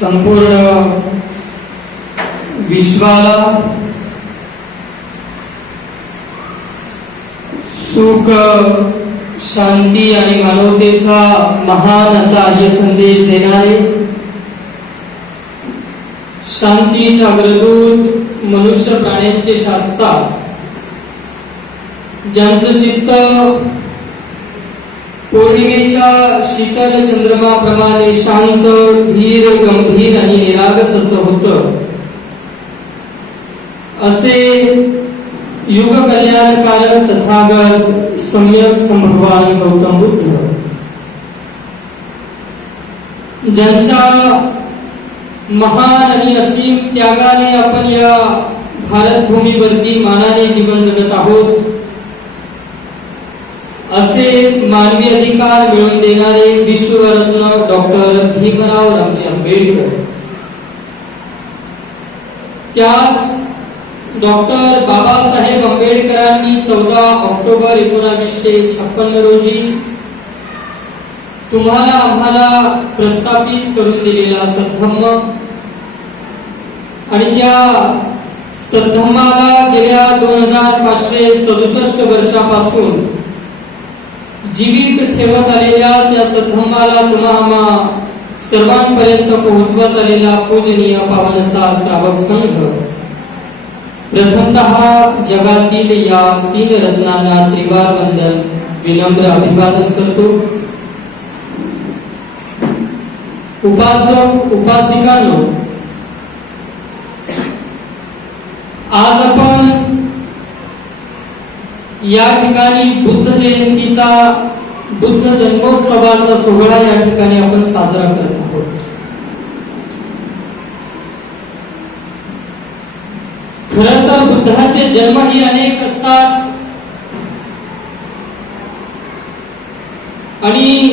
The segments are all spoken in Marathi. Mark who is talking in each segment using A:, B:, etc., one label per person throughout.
A: संपूर्ण विश्वाला सुख शांती आणि मानवतेचा महान असा आर्य संदेश देणारे शांती अग्रदूत मनुष्य प्राण्यांचे शास्त्र ज्यांचं चित्त पौर्णिमेच्या शीतल चंद्रमाप्रमाणे शांत धीर गंभीर आणि निरागस असं होत. असे युग कल्याणकारक तथागत सम्यक संभवान गौतम बुद्ध. ज्यांच्या महान आणि असीम त्यागाने आपण या भारत भूमीवरती मानाने जीवन जगत आहोत असे मानवी अधिकार मिळवून देणारे विश्वरत्न डॉक्टर भीमराव रामजी आंबेडकर त्याच डॉक्टर बाबासाहेब आंबेडकरांनी चौदा ऑक्टोबर एकोणावीसशे छप्पन्न रोजी तुम्हाला आम्हाला प्रस्थापित करून दिलेला सद्धम्म आणि त्या सद्धम्माला गेल्या दोन हजार पाचशे सदुसष्ट वर्षापासून जीवित ठेवत आलेल्या त्या सद्धम्माला तुम्हा सर्वांपर्यंत पोहोचवत आलेला पूजनीय पावन असा श्रावक संघ. प्रथमतः जगातील या तीन रत्नांना त्रिवार वंदन विनम्र अभिवादन करतो. उपासक, उपासिकांनो, आज आपण या ठिकाणी बुद्ध जयंतीचा बुद्ध जन्मोत्सवाचा सोहळा या ठिकाणी आपण साजरा करत आहोत. खर तर बुद्धाचे जन्म ही अनेक असतात. आणि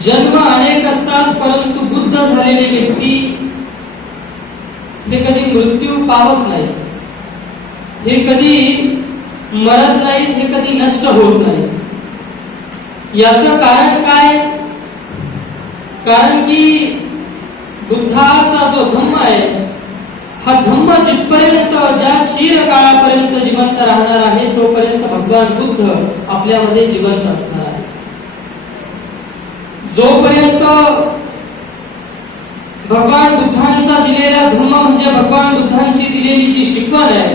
A: जन्म अनेक असतात परंतु बुद्ध झालेले व्यक्ती हे कधी मृत्यू पावत नाही हे कधी मरत नाही हे कधी नष्ट होत नाही याचं कारण काय? कारण की बुद्धाचा जो धम्म आहे हा धम्म जिथपर्यंत ज्या चिर काळापर्यंत जिवंत राहणार आहे तोपर्यंत भगवान बुद्ध आपल्यामध्ये जिवंत असणार आहे. जोपर्यंत भगवान बुद्धांचा दिलेला धम्म म्हणजे भगवान बुद्धांची दिलेली जी शिकवण आहे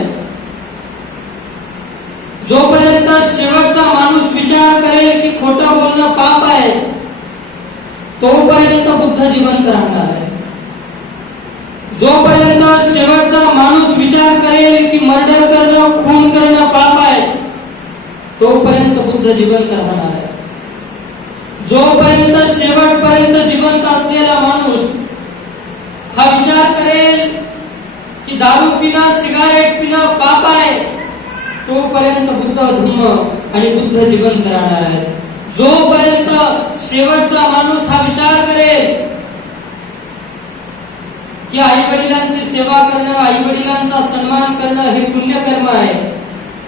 A: पर्यंत शेवटचा माणूस विचार करेल की खोट बोलणं पाप आहे. तोपर्यंत बुद्ध जिवंत राहणार आहे. जोपर्यंत शेवटचा माणूस विचार करेल की मर्डर करणं खून करणं पाप आहे तोपर्यंत बुद्ध जिवंत राहणार आहे. जोपर्यंत शेवटपर्यंत जिवंत असलेला माणूस हा विचार करेल की दारू पिणं सिगारेट पिणं पाप आहे तोपर्यंत बुद्ध धम्म आणि बुद्ध जिवंत राहणार आहे जोपर्यंत शेवटचा माणूस हा विचार करेल की आई वडिलांची सेवा करणं आई वडिलांचा सन्मान करणं हे पुण्यकर्म आहे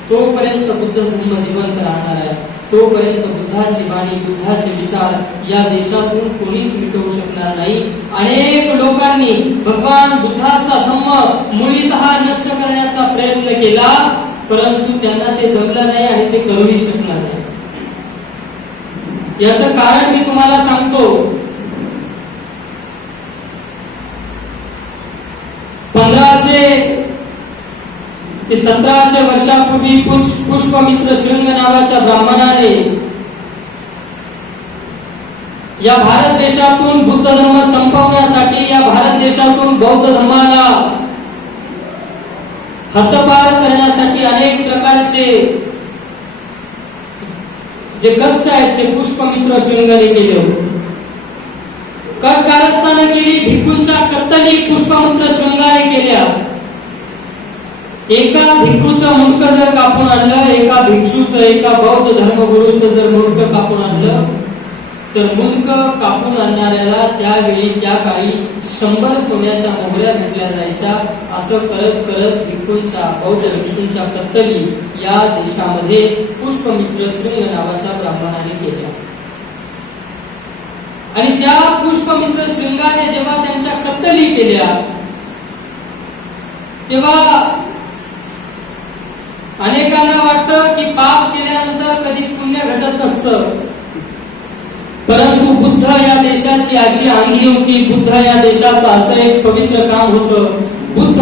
A: तोपर्यंत बुद्ध धर्म जिवंत राहणार आहे. तोपर्यंत बुद्धाची वाणी बुद्धाचे विचार या देशातून कोणीच मिटवू शकणार नाही. अनेक लोकांनी भगवान बुद्धाचा धम्म मुळीत नष्ट करण्याचा प्रयत्न केला. परंतु त्यांना ते जमलं नाही आणि ते करूही शकणार नाही. याच कारण मी तुम्हाला सांगतो. पंधराशे ते सतराशे वर्षापूर्वी पुष्पमित्र शृंग नावाच्या ब्राह्मणाने या भारत देशातून बुद्ध धर्म संपवण्यासाठी या भारत देशातून बौद्ध धर्माला हद्दपार करण्यासाठी अनेक प्रकारचे जे कष्ट आहेत ते पुष्पमित्र शृंगाने केले होते. कर कारस्थान केली भिकूंच्या कत्तली पुष्पमित्र शृंगाने केल्या. एका भिक्खूचं मुंडक जर कापून आणलं एका भिक्षूचं एका बौद्ध धर्मगुरूचं जर मुंडक कापून आणलं तर मुदक कापून आणणाऱ्याला त्यावेळी त्या काळी शंभर सोन्याच्या मोहऱ्या भेटल्या जायच्या. असं करत करत भिक्खूंच्या बौद्ध भिक्षूंच्या कत्तली या देशामध्ये पुष्पमित्र श्रृंग नावाच्या ब्राह्मणाने केल्या. आणि त्या पुष्पमित्र शृंगाने जेव्हा त्यांच्या कत्तली केल्या तेव्हा अनेकांना वाटतं की पाप केल्यानंतर कधी पुण्य घटत नसतं. परंतु बुद्ध या देशाची अशी आंगी होती बुद्ध या देशाचं असं एक पवित्र काम होतं. बुद्ध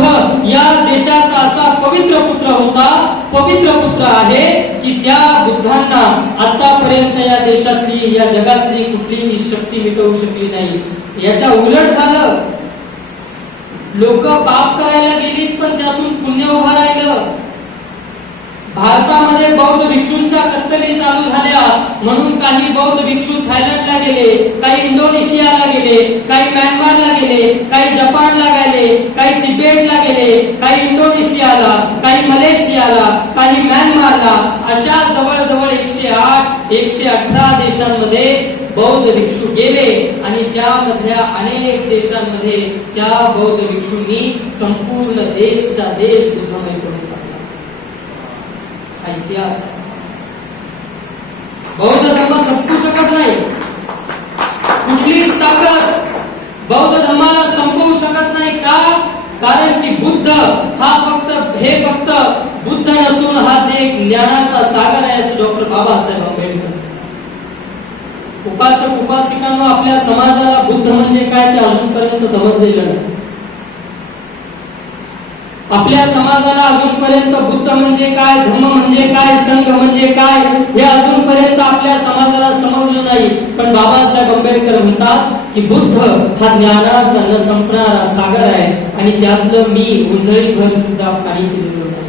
A: या देशाचा असा पवित्र पुत्र होता पवित्र पुत्र आहे की त्या बुद्धांना आतापर्यंत या देशातली या जगातली कुठलीही शक्ती मिटवू शकली नाही. याच्या उलट झालं. लोक पाप करायला गेलीत पण त्यातून पुण्य उभं राहिलं. भारतामध्ये बौद्ध भिक्षूंच्या कत्तली चालू झाल्या. म्हणून काही बौद्ध भिक्षू थायलंडला गेले काही इंडोनेशियाला गेले काही म्यानमारला गेले काही जपानला गेले काही तिबेटला गेले काही इंडोनेशियाला काही मलेशियाला काही म्यानमारला अशा जवळजवळ एकशे आठ एकशे अठरा देशांमध्ये बौद्ध भिक्षू गेले. आणि त्यामधल्या अनेक देशांमध्ये त्या बौद्ध भिक्षूंनी संपूर्ण देशचा देश बुद्धमय करून हा इतिहास. बौद्ध धर्म संपू शकत नाही? कुठलीच ताकद बौद्ध धर्माला संपवू शकत नाही का? कारण की बुद्ध हा फक्त हे फक्त बुद्ध नसून हा ते एक ज्ञानाचा सागर आहे असं डॉक्टर बाबासाहेब आंबेडकर. उपासक उपासिकांना आपल्या समाजाला बुद्ध म्हणजे काय ते अजूनपर्यंत समजलेलं नाही. आपल्या समाजाला अजूनपर्यंत बुद्ध म्हणजे काय धम्म म्हणजे काय संघ म्हणजे काय हे अजूनपर्यंत आपल्या समाजाला समजलं नाही. पण बाबासाहेब आंबेडकर म्हणतात की बुद्ध हा ज्ञानाचा न संपणारा सागर आहे आणि त्यातलं मी उंधळी भर सुद्धा पाणी केलेलं नाही.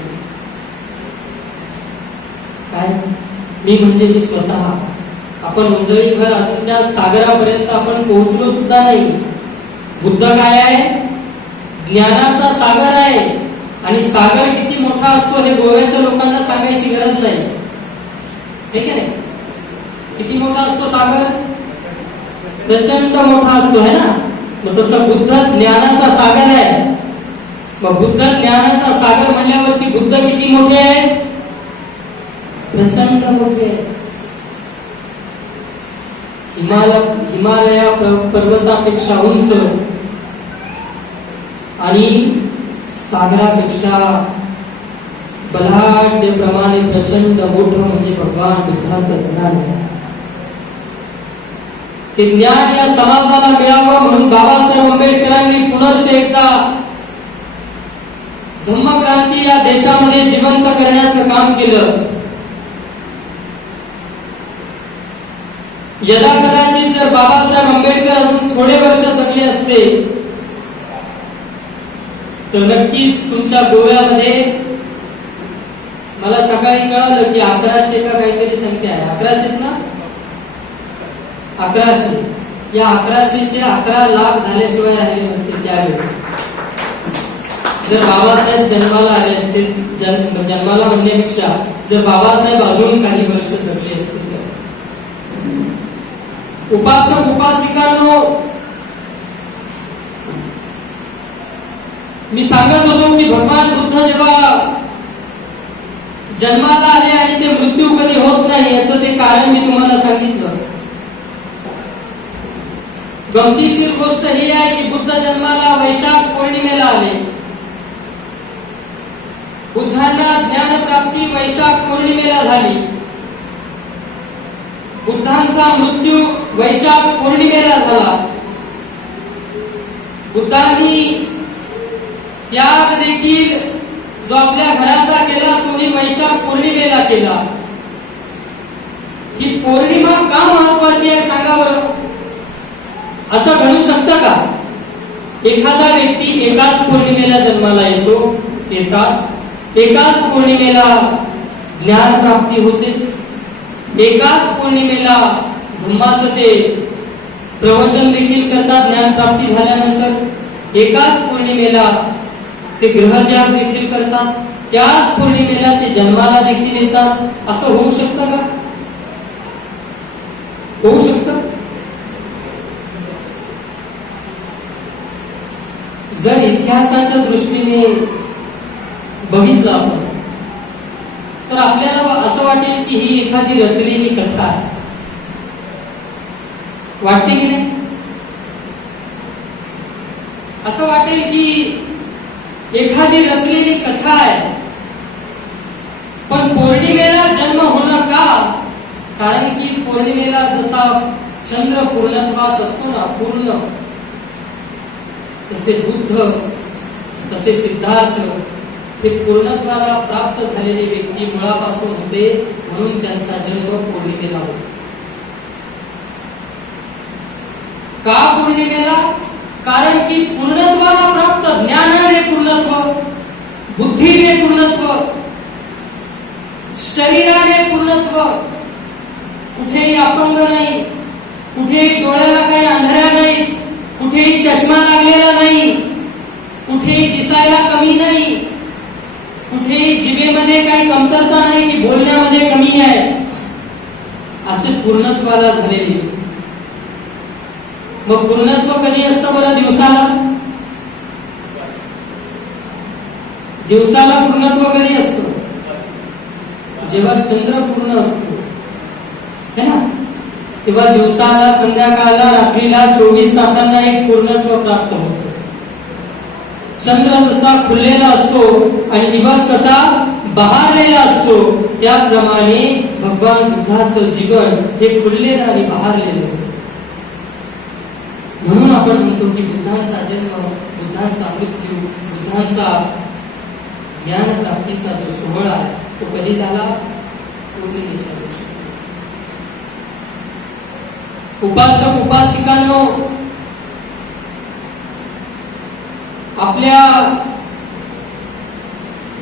A: काय? मी म्हणजे मी स्वतः. आपण उंजळी भर अजून त्या सागरापर्यंत आपण पोहोचलो सुद्धा नाही. बुद्ध काय आहे? ज्ञानाचा सागर आहे. आणि सागर किती मोठा असतो हे गोव्याच्या लोकांना सांगायची गरज नाही. ठीक आहे? किती मोठा असतो सागर? प्रचंड मोठा असतो है ना? मग तसं बुद्ध ज्ञानाचा सागर आहे. मग बुद्ध ज्ञानाचा सागर म्हणल्यावरती बुद्ध किती मोठे आहे? प्रचंड मोठे आहे. हिमालय हिमालया पर्वतापेक्षा उंच. आणि सागरापेक्षा बलाढ्यप्रमाणे प्रचंड मोठं म्हणजे भगवान बुद्धाचं ज्ञान आहे. ते ज्ञान या समाजाला मिळावं म्हणून बाबासाहेब आंबेडकरांनी पुनर्श एकदा धम्मक्रांती या देशामध्ये जिवंत करण्याचं काम केलं. यदा कदाचित जर बाबासाहेब आंबेडकर अजून थोडे वर्ष जगले असते तर नक्कीच तुमच्या गोव्यामध्ये मला सकाळी कळालं की अकराशे का काहीतरी संख्या आहे. अकराशेच ना? अकराशे. या अकराशेचे अकरा लाख झाल्याशिवाय राहिले नसते त्यावेळी जर बाबासाहेब जन्माला आले असते जन्म जन्माला म्हणण्यापेक्षा जर बाबासाहेब अजून काही वर्ष जगले असते तर. उपासक उपासिकांनो मी सांगत होतो की भगवान बुद्ध जेव्हा जन्माला आले आणि ते मृत्यू कधी होत नाही याचं ते कारण मी तुम्हाला सांगितलं. गमतीशीर गोष्ट ही आहे की बुद्ध जन्माला वैशाख पौर्णिमेला आले. बुद्धांना ज्ञानप्राप्ती वैशाख पौर्णिमेला झाली. बुद्धांचा मृत्यू वैशाख पौर्णिमेला झाला. बुद्धांनी त्याग देखील जो आपल्या घराचा केला तोही वैशाख पौर्णिमेला केला. ही पौर्णिमा का महत्वाची आहे सांगा बरं? असं घडू शकतं का? एखादा व्यक्ती एकाच पौर्णिमेला जन्माला येतो येतात. एकाच पौर्णिमेला ज्ञान प्राप्ती होते. एकाच पौर्णिमेला धम्माचं ते प्रवचन देखील करतात ज्ञान प्राप्ती झाल्यानंतर. एकाच पौर्णिमेला ते ग्रहत्याग देखील करतात त्याच पौर्णिमेला ते जन्माला देखील येतात. असं होऊ शकतं का? होऊ शकतं? जर इतिहासाच्या दृष्टीने बघितलं आपण, तर आपल्याला असं वाटेल की ही एखादी रचलेली कथा आहे. वाटते की नाही? असं वाटेल की एखादी रचलेली कथा आहे. पण पौर्णिमेला जन्म होणं का? कारण की पौर्णिमेला जसा चंद्र पूर्णत्वात असतो ना पूर्ण तसे बुद्ध तसे सिद्धार्थ हे पूर्णत्वाला प्राप्त झालेले व्यक्ती मुळापासून होते म्हणून त्यांचा जन्म पौर्णिमेला होतो. का पौर्णिमेला? कारण की पूर्णत्वाला प्राप्त, ज्ञानाने पूर्णत्व पूर्णत्व, शरीराने पूर्णत्व, कुठेही अपंग नाही, कुठेही डोळ्याला काही अंधाऱ्या नाही, कुठेही चष्मा लागलेला नाही, कुठेही दिसायला कमी नाही, कुठेही जिभेमध्ये काही कमतरता नाही की बोलण्यामध्ये कमी आहे. असे पूर्णत्वाला मग पूर्णत्व कधी असतं बरं? दिवसाला? दिवसाला पूर्णत्व कधी असतं? जेव्हा चंद्र पूर्ण असतो. है ना? तेव्हा दिवसाला संध्याकाळला रात्रीला चोवीस तासांना एक पूर्णत्व प्राप्त होत. चंद्र जसा खुललेला असतो आणि दिवस कसा बहारलेला असतो त्याप्रमाणे भगवान बुद्धाचं जीवन हे खुललेलं आणि बहारलेलं होतं. म्हणून आपण म्हणतो की बुद्धांचा जन्म बुद्धांचा मृत्यू बुद्धांचा ज्ञान प्राप्तीचा जो सोहळा आहे तो कधी झाला? पौर्णिमेच्या दिवशी. उपासक उपासिकांनो आपल्या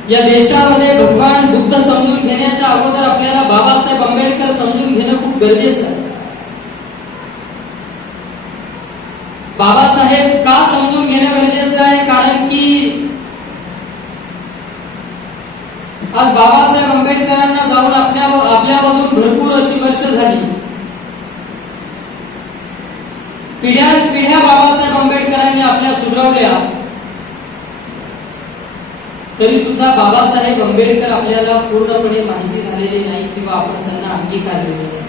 A: या देशामध्ये भगवान बुद्ध समजून घेण्याच्या अगोदर आपल्याला बाबासाहेब आंबेडकर समजून घेणं खूप गरजेचं आहे. बाबासाहेब का समजून घेणं गरजेचं आहे? कारण की आज बाबासाहेब आंबेडकरांना जाऊन आपल्या आपल्यामधून भरपूर अशी वर्ष झाली. पिढ्या पिढ्या बाबासाहेब आंबेडकरांनी आपल्या सुधरवल्या. तरी सुद्धा बाबासाहेब आंबेडकर आपल्याला पूर्णपणे माहिती झालेली नाही किंवा आपण त्यांना अंगीकारलेले नाही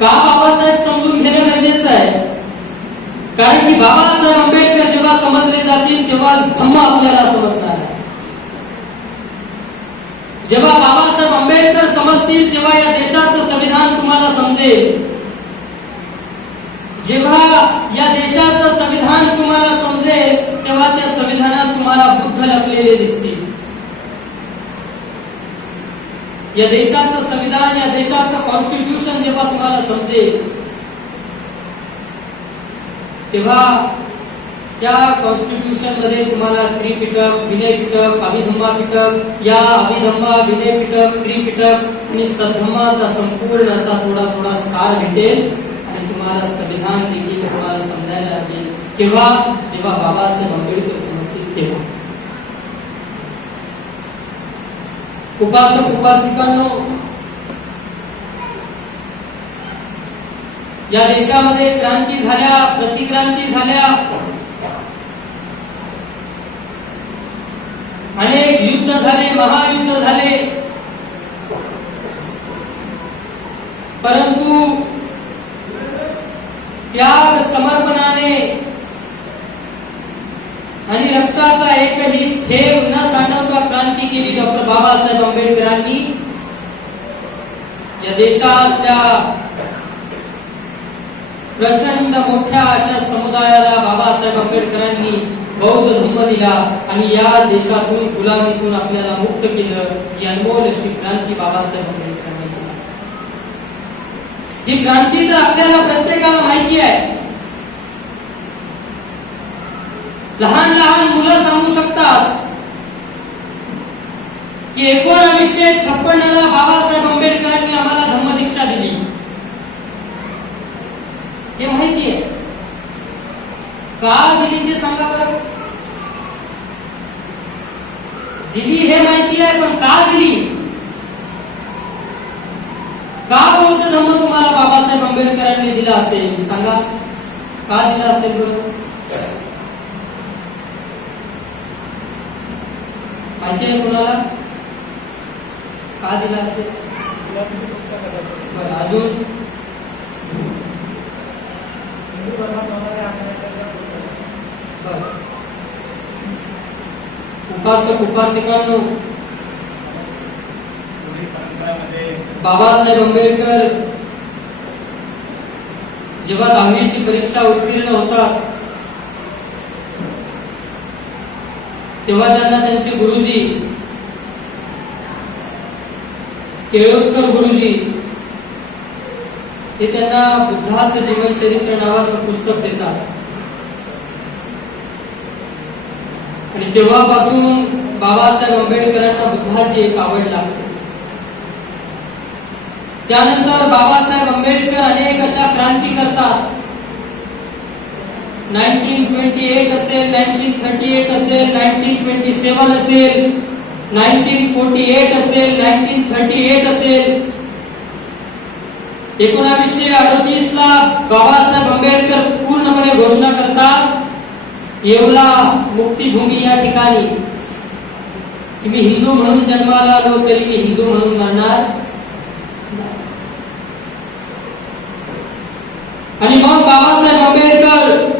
A: का बाबासाहेब समजून घेणं गरजेचं आहे? कारण की बाबासाहेब आंबेडकर जेव्हा समजले जातील तेव्हा धम्म आपल्याला समजणार आहे. जेव्हा बाबासाहेब आंबेडकर समजतील तेव्हा या देशाचं संविधान तुम्हाला समजेल. जेव्हा या देशाचं संविधान तुम्हाला समजेल तेव्हा त्या संविधानात तुम्हाला बुद्ध लपलेले दिसतील. या देशाचं संविधान या देशाचं कॉन्स्टिट्यूशन जेव्हा तुम्हाला समजेल तेव्हा त्या कॉन्स्टिट्यूशनमध्ये तुम्हाला त्रिपिटक विनय पिटक अभिधम्मा पिटक या अभिधम्मा विनय पिटक त्रिपिटक आणि सद्धम्माचा संपूर्ण असा थोडा थोडा सार भेटेल आणि तुम्हाला संविधान देखील तुम्हाला समजायला लागेल. केव्हा जेव्हा बाबासाहेब आंबेडकर समजतील तेव्हा. उपासक उपासिकांनो या देशामध्ये क्रांती झाल्या प्रतिक्रांती झाल्या. अनेक युद्ध झाले महायुद्ध झाले. परंतु त्याग समर्पणाने आणि रक्ताचा एकही थेंब न साठवता क्रांती केली डॉक्टर बाबासाहेब आंबेडकरांनी. या देशातल्या प्रचंड मोठ्या अशा समुदायाला बाबासाहेब आंबेडकरांनी बौद्ध धर्म दिला आणि या देशातून गुलामीतून आपल्याला मुक्त केलं ही अनमोल अशी क्रांती बाबासाहेब आंबेडकरांनी केली. ही क्रांती तर आपल्याला प्रत्येकाला माहिती आहे. लहान लहान मुलं सांगू शकतात की एकोणावीसशे छप्पन्नला बाबासाहेब आंबेडकरांनी आम्हाला धम्मदीक्षा दिली. हे माहिती आहे. का दिली ते सांगा बरं. दिली हे माहिती आहे पण का दिली? का बौद्ध धम्म तुम्हाला बाबासाहेब आंबेडकरांनी दिला असेल? सांगा. का दिला असेल बरं? माहिती आहे का दिला असेल? बरं अजून?
B: हिंदू
A: उपासक उपासिकांनो. बाबासाहेब आंबेडकर जेव्हा दहावीची परीक्षा उत्तीर्ण होतात तेव्हा त्यांना त्यांचे गुरुजी केळोस्कर गुरुजी हे त्यांना बुद्धाचं जीवनचरित्र नावाचं पुस्तक देतात. आणि तेव्हापासून बाबासाहेब आंबेडकरांना बुद्धाची एक आवड लागते. त्यानंतर बाबासाहेब आंबेडकर अनेक अशा क्रांती करतात. नाईन्टीन ट्वेंटी एट असेल नाईन्टीन थर्टी एट असेल नाईन्टीन ट्वेंटी सेवन असेल नाईन्टीन फोर्टी एट असेल नाईन्टीन थर्टी एट असेल. एकोणावीसशे अडतीस ला बाबासाहेब आंबेडकर पूर्णपणे घोषणा करतात येवला मुक्तीभूमी या ठिकाणी. मी हिंदू म्हणून जन्माला आलो तरी मी हिंदू म्हणून मरणार. आणि मग बाबासाहेब आंबेडकर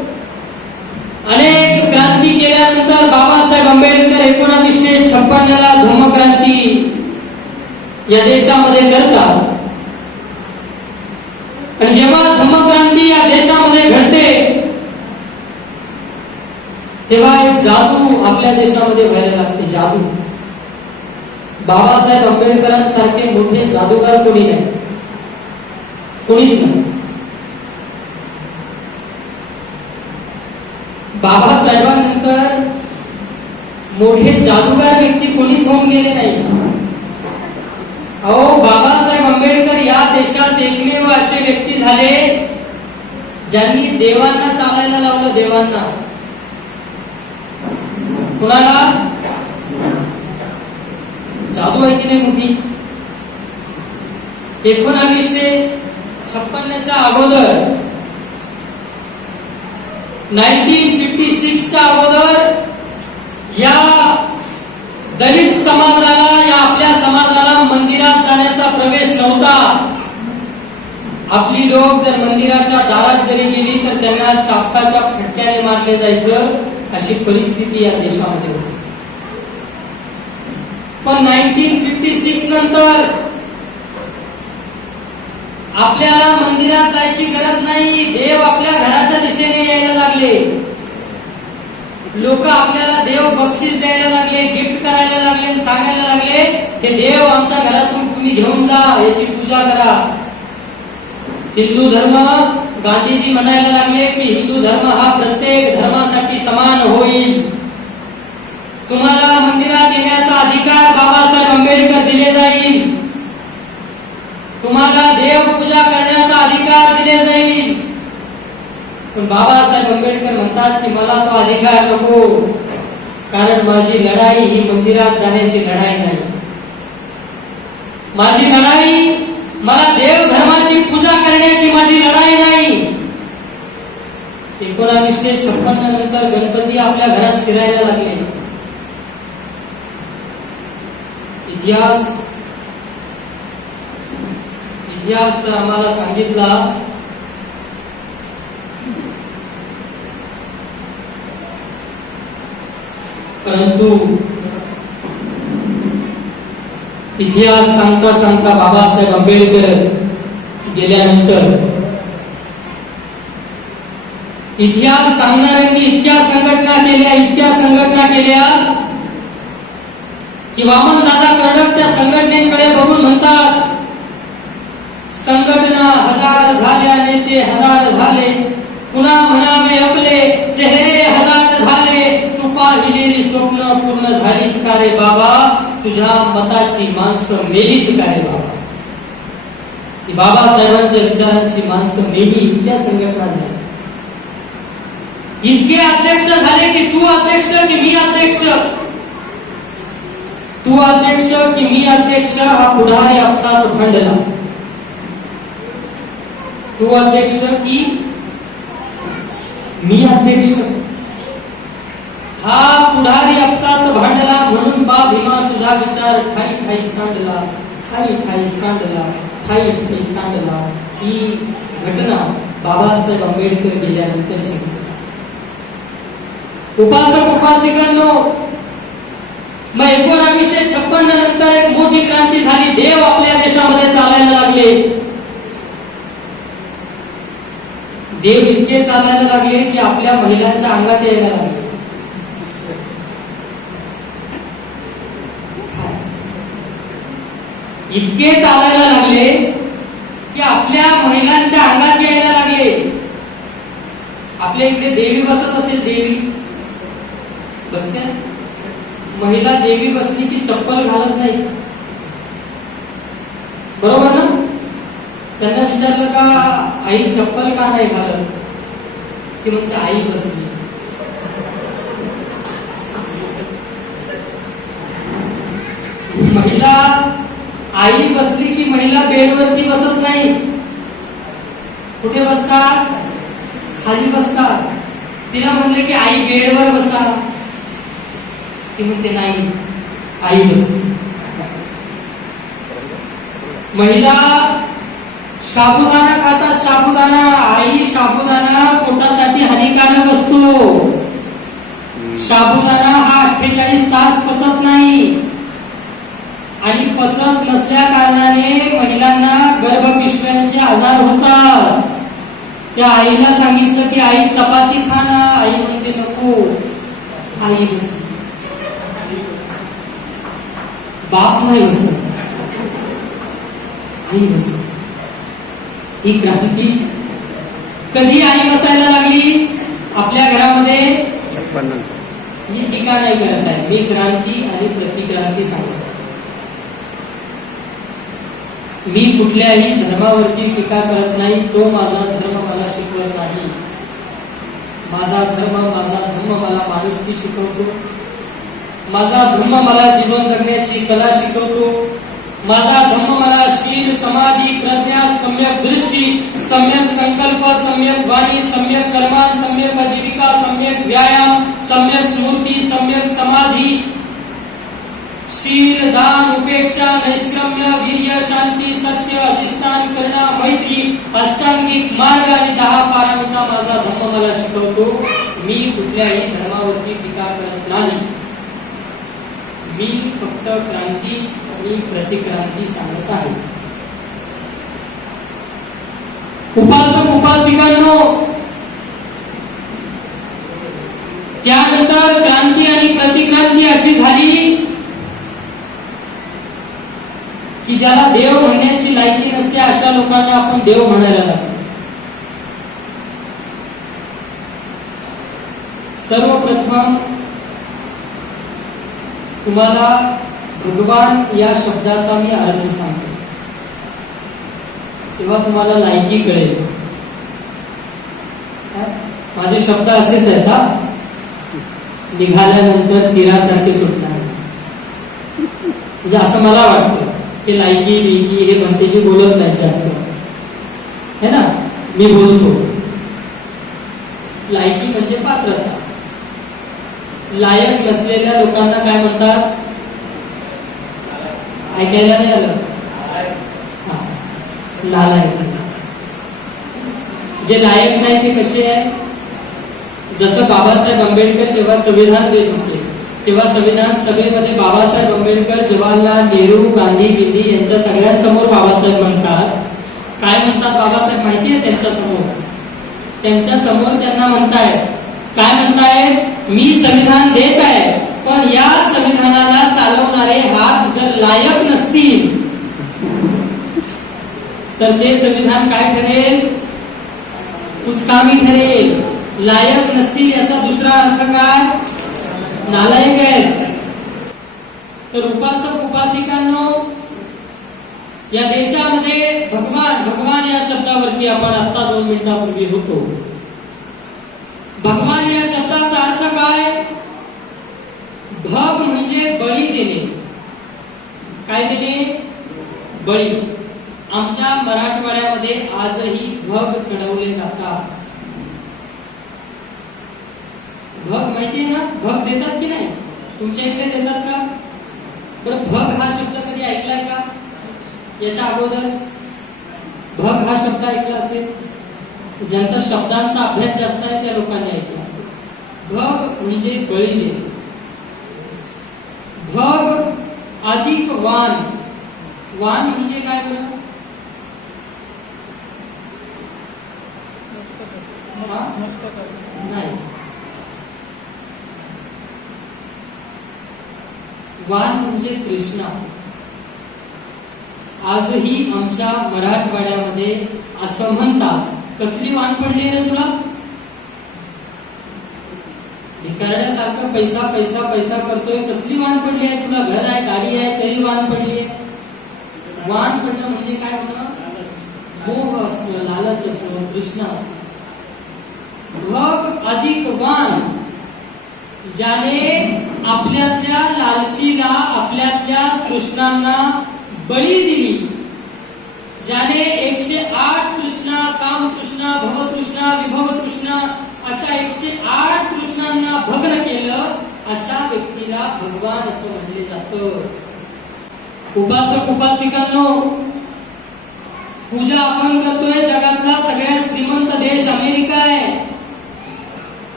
A: अनेक क्रांती केल्यानंतर बाबासाहेब आंबेडकर एकोणावीसशे छप्पन्न ला धम्मक्रांती या देशामध्ये करतात. आणि जेव्हा धर्मक्रांती या देशामध्ये घडते तेव्हा एक जादू आपल्या देशामध्ये व्हायला लागते जादू. बाबासाहेब आंबेडकरांसारखे मोठे जादूगार कोणी नाही. कोणीच नाही. बाबासाहेबांनंतर मोठे जादूगार व्यक्ती कोणीच होऊन गेले नाही. अहो बाबासाहेब आंबेडकर या देशात एकमेव असे व्यक्ती झाले ज्यांनी देवांना चालायला लावलं देवांना. कुणाला? जादू आहे की नाही मोठी? एकोणावीसशे छप्पन्नच्या अगोदर नाईन्टीन फिफ्टी सिक्सच्या अगोदर या दलित समाजाला या आपल्या समाजाला मंदिरात जाण्याचा प्रवेश नव्हता. आपली लोक जर मंदिराच्या दारात जरी गेली तर त्यांना चापकाच्या फटक्याने मारले जायचं अशी परिस्थिती या देशामध्ये होती. पण नाईन्टीन फिफ्टी सिक्स नंतर आपल्याला मंदिरात जायची गरज नाही. देव आपल्या घराच्या दिशेने यायला लागले. लोक आपल्याला देव बक्षीस द्यायला लागले गिफ्ट करायला लागले आणि सांगायला लागले हे देव आमच्या घरातून तुम्ही घेऊन जा याची पूजा करा. हिंदू धर्म गांधीजी म्हणायला लागले की हिंदू धर्म हा प्रत्येक धर्मासाठी समान होईल. तुम्हाला मंदिरात येण्याचा अधिकार बाबासाहेब आंबेडकर दिले जाईल. तुम्हाला देव पूजा करण्याचा अधिकार दिले जाईल. पण बाबासाहेब आंबेडकर म्हणतात की मला तो अधिकार नको. कारण माझी लढाई ही मंदिरात जाण्याची लढाई नाही. माझी लढाई मला देव धर्माची पूजा करण्याची माझी लढाई नाही. एकोणावीसशे छप्पन्न नंतर गणपती आपल्या घरात शिरायला लागले. इतिहास इतिहास तर आम्हाला सांगितला. परंतु इतिहास सांगता सांगता बाबासाहेब आंबेडकर गेल्यानंतर इतिहास सांगणाऱ्यांनी इतक्या संघटना केल्या इतक्या संघटना केल्या की वामन दादा कर्डक त्या संघटनेकडे बघून म्हणतात संघटना हजार झाल्या नेते हजार झाले पुन्हा म्हणावे आपले चेहरे हजार पाहिलेली स्वप्न पूर्ण झालीत का रे बाबा? तुझ्या मताची माणसं मेलीत का रे बाबा? ती बाबासाहेबांच्या विचारांची माणसं मेली इतक्या संघटना झाल्या. इतके अध्यक्ष झाले की तू अध्यक्ष की मी अध्यक्ष? तू अध्यक्ष की मी अध्यक्ष? हा पुढारी आपसात भांडला तू अध्यक्ष की मी अध्यक्ष? हा पुढारी आपसात भांडला म्हणून बा भीमा तुझा विचार ठाई ठाई सांडला ठाई ठाई सांडला ठाई ठाई सांडला. ही घटना बाबासाहेब आंबेडकर गेल्यानंतरची. उपासक उपासिकांनो मग एकोणावीसशे छप्पन्न नंतर एक मोठी क्रांती झाली. देव आपल्या देशामध्ये चालायला लागले. देव इतके चालायला लागले की आपल्या महिलांच्या अंगात यायला लागले. इतके चालायला लागले की आपल्या महिलांच्या अंगात यायला लागले. आपल्या इकडे देवी बसत असेल देवी. बसते महिला देवी बसली की चप्पल घालत नाही. बरोबर ना? त्यांना विचारलं का आई चप्पल का नाही घालत? की म्हणते आई बसली. महिला आई बसली की महिला बेडवरती बसत नाही. कुठे बसतात खाली बसतात तिला म्हणले की आई बेडवर बसा. ती म्हणते नाही आई बस महिला साबुदाणा खातात साबुदाणा आई साबुदाणा पोटासाठी हानिकारक असतो साबुदाणा हा अठ्ठेचाळीस तास पचत नाही. आणि पचत नसल्या कारणाने महिलांना गर्भपिशव्यांचे आजार होतात. त्या आईला सांगितलं की आई चपाती खा ना. आई म्हणते नको. आई बसली. बाप नाही बसत. आई बसत ही क्रांती कधी आई बसायला लागली? आपल्या घरामध्ये? मी टीका नाही करत आहे. मी क्रांती आणि प्रतिक्रांती सांगतो. मी कुठल्याही धर्मावरती टीका करत नाही तो माझा धर्म मला शिकवत नाही. माझा धर्म माझा धर्म मला माणुसकी शिकवतो. माझा धर्म मला जीवन जगण्याची कला शिकवतो. माझा धर्म मला शील समाधी प्रज्ञा सम्यक दृष्टी सम्यक संकल्प सम्यक वाणी सम्यक कर्मान सम्यक आजीविका सम्यक व्यायाम सम्यक स्मृती सम्यक समाधी शील दान उपेक्षा नैष्क्रम्य वीर्य शांती सत्य अधिष्ठान करणा मैत्री अष्टांगिक मार्ग आणि दहा पारामिता माझा धर्म मला शिकवतो. मी कुठल्याही धर्मावरती टीका करत नाही. मी फक्त क्रांती आणि प्रतिक्रांती सांगत आहे. उपासक उपासिकांनो त्यानंतर क्रांती आणि प्रतिक्रांती अशी झाली की ज्याला देव म्हणण्याची लायकी नसते अशा लोकांना आपण देव म्हणायला लागतो सर्वप्रथम तुम्हाला भगवान या शब्दाचा मी अर्थ सांगतो. तेव्हा तुम्हाला लायकी कळेल. माझे शब्द असेच आहेत का निघाल्यानंतर तीरासारखे सुटणार. म्हणजे असं मला वाटतं. की लायकी बिकी हे भंतेजी बोलत नाहीत जास्त. है ना? मी बोलतो. लायकी म्हणजे पात्रता. लायक नसलेल्या लोकांना काय म्हणतात? ऐकायला नाही आलं? हा. नालायक जे लायक नाही ते कसे आहे? जसं बाबासाहेब आंबेडकर जेव्हा संविधान देत होते तेव्हा संविधान सभेमध्ये बाबासाहेब आंबेडकर जवाहरलाल नेहरू गांधी बिंदी यांच्या सगळ्यांसमोर बाबासाहेब म्हणतात. काय म्हणतात बाबासाहेब? माहिती आहे त्यांच्यासमोर? त्यांच्यासमोर त्यांना म्हणताय काय म्हणतायत मी संविधान देत आहे पण या संविधानाला चालवणारे हात जर लायक नसतील तर ते संविधान काय ठरेल? कुचकामी ठरेल. लायक नसतील याचा दुसरा अर्थ काय? नालायक आहेत. तर उपासक उपासिकांनो या देशामध्ये भगवान भगवान या शब्दावरती आपण आता दोन मिनिटापूर्वी होतो. भगवान या शब्दाचा अर्थ काय? भग म्हणजे बळी देणे. काय देणे? बळी. आमच्या मराठवाड्यामध्ये आजही भग चढवले जातात. भग माहितीये ना? भग देतात की नाही? तुमच्या इकडे देतात का? बरं भग हा शब्द कधी ऐकलाय का? याच्या अगोदर? भग हा शब्द ऐकला असेल? ज्यांचा शब्दांचा अभ्यास जास्त आहे त्या लोकांनी ऐकला असेल. भग म्हणजे बळी देणे. भग अधिक वान. वान म्हणजे काय बरं? नाही. वान म्हणतात. कसली वाण पडली रे तुला? भिकारड्यासारखं पैसा पैसा पैसा करतोय. कसली वाण पडली आहे तुला? घर आहे, गाडी आहे, तरी वाण पडली आहे. वाण मोह लालच असणं भग अधिक वाण, ज्याने आपल्यातल्या लालचीला ज्याने एकशे आठ तृष्णा काम तृष्णा भव तृष्णा विभव तृष्णा अशा एकशे आठ तृष्णांना भग्न केलं, अशा व्यक्तीला भगवान असं म्हणले जात. उपासक उपासिकांनो, पूजा आपण करतोय, जगातला सगळ्यात श्रीमंत देश अमेरिका आहे.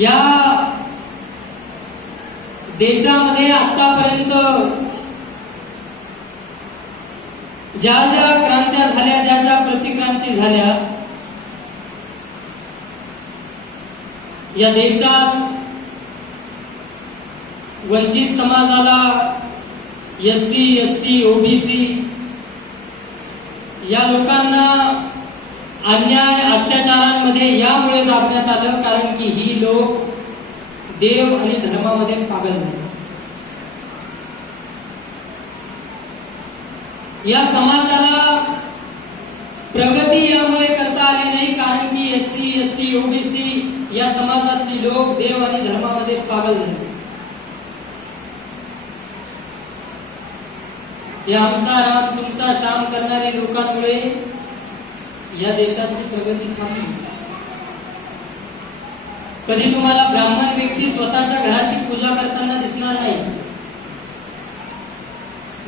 A: या देशामध्ये आतापर्यंत ज्या ज्या क्रांत्या झाल्या ज्या ज्या प्रतिक्रांती झाल्या या देशात वंचित समाजाला S C S T OBC या लोकांना अन्याय अत्याचारांमध्ये यामुळे दाबण्यात आलं कारण की ही लोक देव आणि धर्मामध्ये पागल झाले. या समाजाला प्रगती यामुळे करता आली नाही कारण की S C S T OBC या समाजातली लोक देव आणि धर्मामध्ये पागल झाले. या आमचा राम तुमचा श्याम करणारी लोकांमुळे या देशातली प्रगती थांबली. कधी तुम्हाला ब्राह्मण व्यक्ती स्वतःच्या घराची पूजा करताना दिसणार नाही?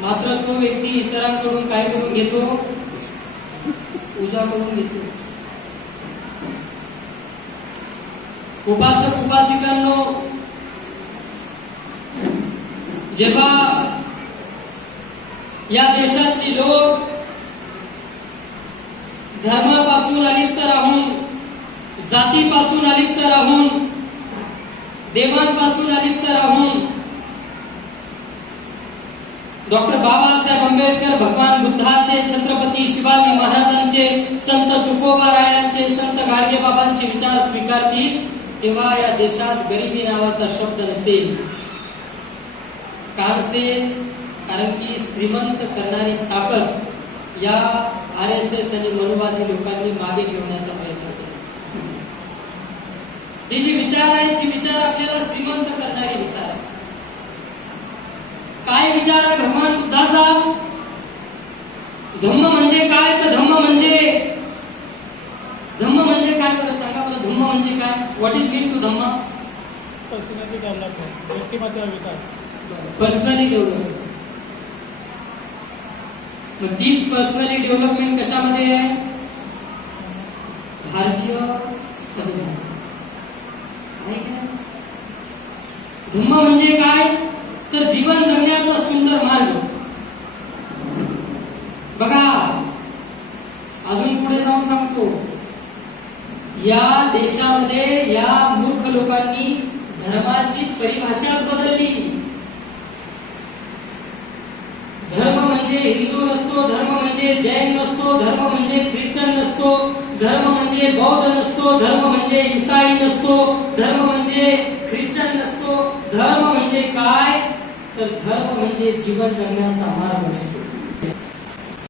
A: मात्र तो व्यक्ती इतरांकडून काय करून घेतो? पूजा करून घेतो. उपासक उपासिकांनो जेव्हा या देशातली लोक धर्मापासून अलिप्त राहून जातीपासून अलिप्त राहून देवांपासून अलिप्त राहून डॉक्टर बाबासाहेब आंबेडकर भगवान बुद्धाचे छत्रपती शिवाजी महाराजांचे संत तुकोबारायांचे संत गाडगे बाबांचे विचार स्वीकारतील तेव्हा या देशात गरिबी नावाचा शब्द नसेल. का नसेल कारण की श्रीमंत करणारी ताकद या आर एस एस आणि मनुवादी लोकांनी मागे ठेवण्याचा प्रयत्न केला. हे जे विचार आहेत हे विचार आपल्याला श्रीमंत करणारे विचार आहेत. काय विचार आहे? भगवान बुद्धाचा धम्म म्हणजे काय? तर धम्म म्हणजे धम्म म्हणजे काय? बरं सांगा बरं धम्म म्हणजे काय? What is mean to Dhamma?
B: Personality development व्यक्तिमत्व विकास.
A: पर्सनली डेव्हलपमेंट मग तीच पर्सनली डेव्हलपमेंट कशामध्ये आहे? भारतीय संविधान. धम्म म्हणजे काय? तर जीवन जगण्याचा सुंदर मार्ग. बघा अजून पुढे जाऊन सांगतो. या देशामध्ये या मूर्ख लोकांनी धर्माची परिभाषाच बदलली. धर्म म्हणजे हिंदू नसतो धर्म म्हणजे जैन नसतो धर्म म्हणजे ख्रिश्चन नसतो धर्म म्हणजे बौद्ध नसतो धर्म म्हणजे इसाई नसतो धर्म म्हणजे ख्रिश्चन नसतो धर्म म्हणजे काय? तर धर्म म्हणजे जीवन जगण्याचा मार्ग असतो.